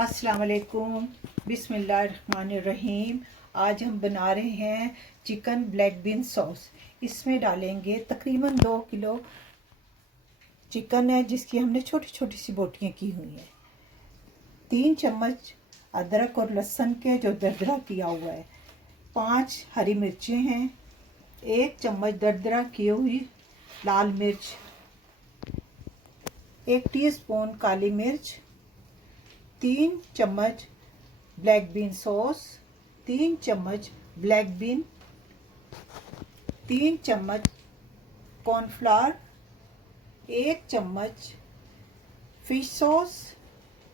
अस्सलाम वालेकुम, बिस्मिल्लाहिर्रहमानिर्रहीम। आज हम बना रहे हैं चिकन ब्लैक बीन सॉस। इसमें डालेंगे तकरीबन 2 किलो चिकन है, जिसकी हमने छोटी छोटी सी बोटियां की हुई हैं। 3 चम्मच अदरक और लहसुन के जो दरदरा किया हुआ है। 5 हरी मिर्चें हैं। 1 चम्मच दरदरा की हुई लाल मिर्च। 1 टीस्पून काली मिर्च। 3 चम्मच ब्लैक बीन सॉस। 3 चम्मच ब्लैक बीन। 3 चम्मच कॉर्नफ्लावर। 1 चम्मच फिश सॉस।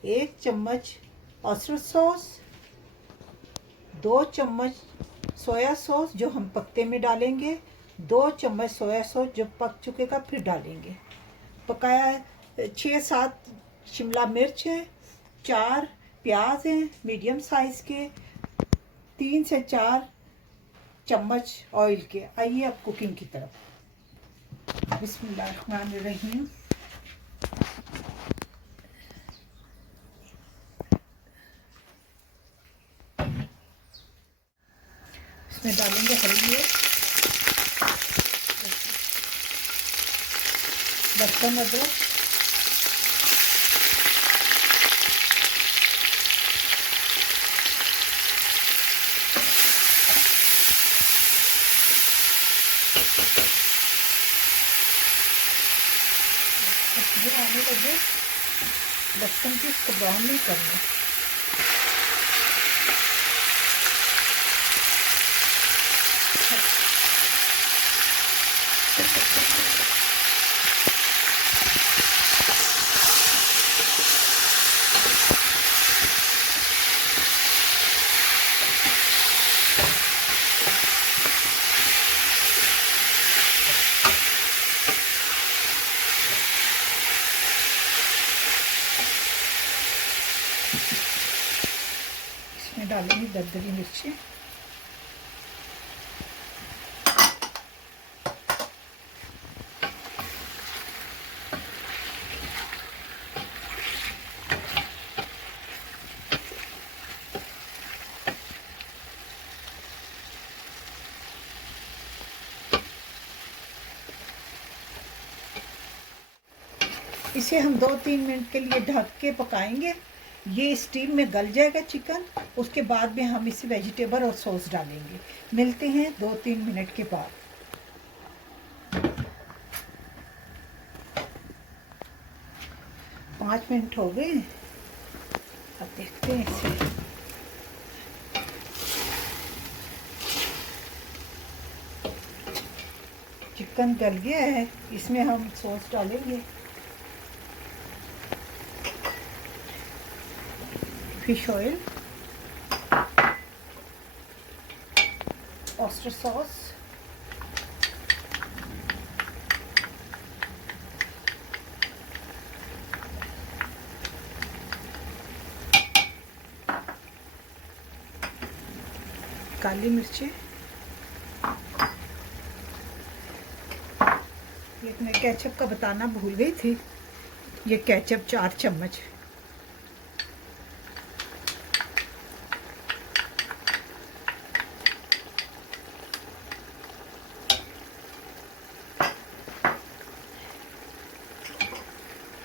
1 चम्मच ऑयस्टर सॉस। 2 चम्मच सोया सॉस जो हम पत्ते में डालेंगे। 2 चम्मच सोया सॉस जब पक चुकेगा फिर डालेंगे। पकाया 6-7 शिमला मिर्च है। 4 प्याज हैं मीडियम साइज के। 3 से 4 चम्मच ऑयल के। आइए अब कुकिंग की तरफ। बिस्मिल्लाहिर्रहमानिर्रहीम। इसमें डालेंगे हरी मिर्च, लहसुन, अदरक, आने लगे। लहसुन की इसको ब्राउन नहीं करना। इसमें डालेंगे दरदरी मिर्ची। इसे हम 2-3 मिनट के लिए ढक के पकाएंगे। ये स्टीम में गल जाएगा चिकन। उसके बाद में हम इसे वेजिटेबल और सॉस डालेंगे। मिलते हैं 2-3 मिनट के बाद। 5 मिनट हो गए। अब देखते हैं इसे। चिकन गल गया है। इसमें हम सॉस डालेंगे। फिश ऑयल, ऑयस्टर सॉस, काली मिर्चें। एक मैं केचप का बताना भूल गई थी। ये केचप 4 चम्मच।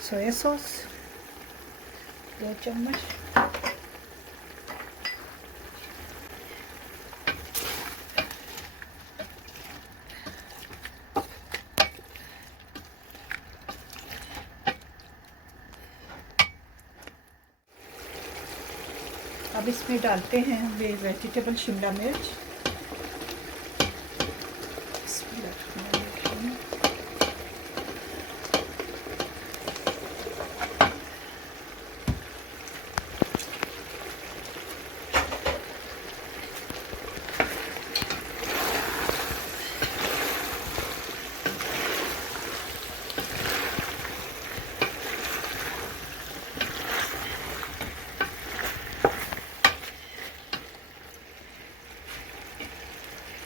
सोया सॉस 2 चम्मच। अब इसमें डालते हैं हम वेजिटेबल शिमला मिर्च।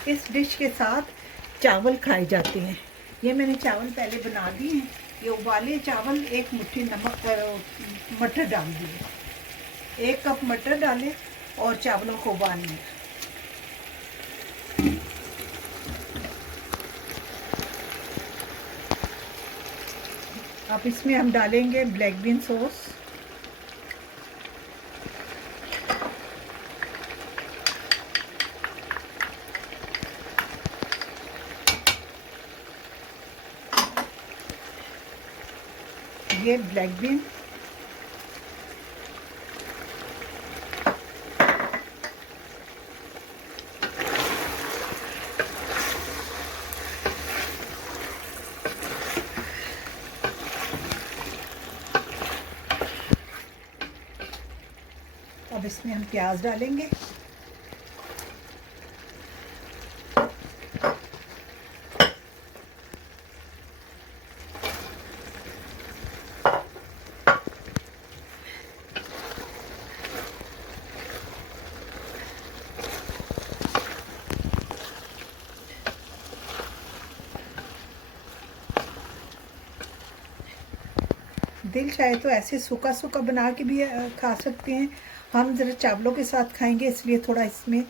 इस डिश के साथ चावल खाए जाते हैं। ये मैंने चावल पहले बना दिए हैं। ये उबाले चावल, 1 मुट्ठी नमक मटर डाल दिए। 1 कप मटर डालें और चावलों को उबालें। अब इसमें हम डालेंगे ब्लैक बीन सॉस, ये ब्लैक बीन, अब इसमें हम प्याज डालेंगे। दिल चाहे तो ऐसे सूखा सूखा बना के भी खा सकते हैं। हम ज़रा चावलों के साथ खाएंगे, इसलिए थोड़ा इसमें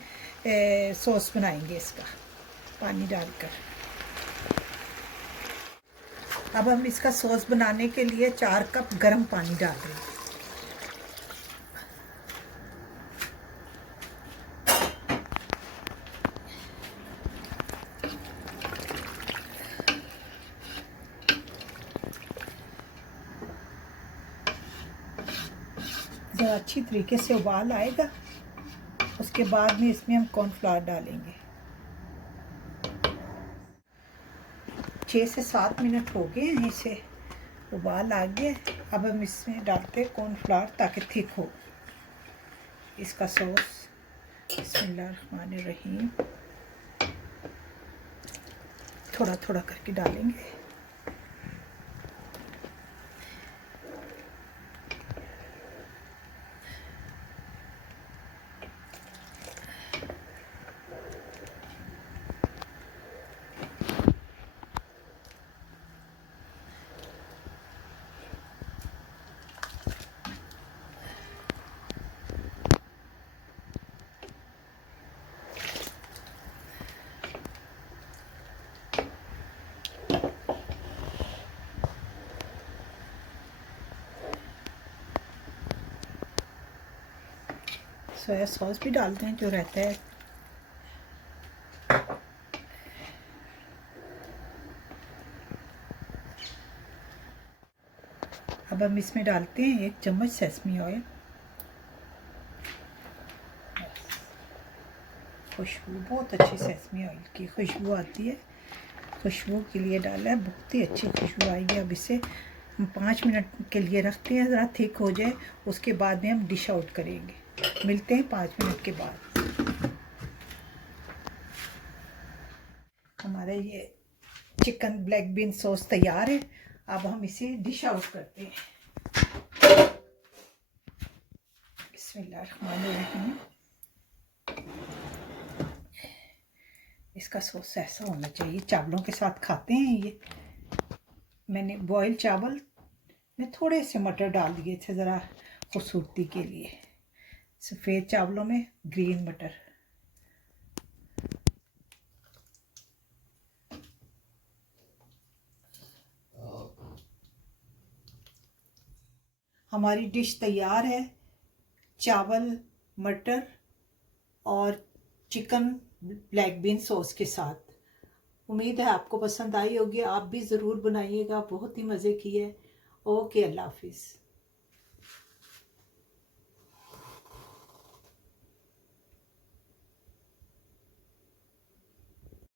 सॉस बनाएंगे इसका पानी डालकर। अब हम इसका सॉस बनाने के लिए 4 कप गर्म पानी डाल रहे हैं। जब अच्छी तरीके से उबाल आएगा, उसके बाद में इसमें हम कॉर्नफ्लावर डालेंगे। 6 से 7 मिनट हो गए हैं, इसे उबाल आ गया। अब हम इसमें डालते हैं कॉर्नफ्लावर ताकि थिक हो इसका सॉस। बिस्मिल्लाहिर्रहमानिर्रहीम। थोड़ा थोड़ा करके डालेंगे। सोया सॉस भी डालते हैं जो रहता है। अब हम इसमें डालते हैं 1 चम्मच सेसमी ऑयल। खुशबू बहुत अच्छी सेसमी ऑयल की खुशबू आती है, खुशबू के लिए डाला है, बहुत ही अच्छी खुशबू आएगी। अब इसे हम 5 मिनट के लिए रखते हैं, ज़रा थिक हो जाए, उसके बाद में हम डिश आउट करेंगे। मिलते हैं 5 मिनट के बाद। हमारा ये चिकन ब्लैक बीन सॉस तैयार है। अब हम इसे डिश आउट करते हैं। बिस्मिल्लाहिर्रहमानिर्रहीम। इसका सॉस ऐसा होना चाहिए, चावलों के साथ खाते हैं ये। मैंने बॉयल चावल में थोड़े से मटर डाल दिए थे ज़रा खूबसूरती के लिए। सफ़ेद चावलों में ग्रीन मटर। हमारी डिश तैयार है, चावल, मटर और चिकन ब्लैक बीन सॉस के साथ। उम्मीद है आपको पसंद आई होगी। आप भी ज़रूर बनाइएगा, बहुत ही मज़े की है। ओके, अल्लाह हाफिज़।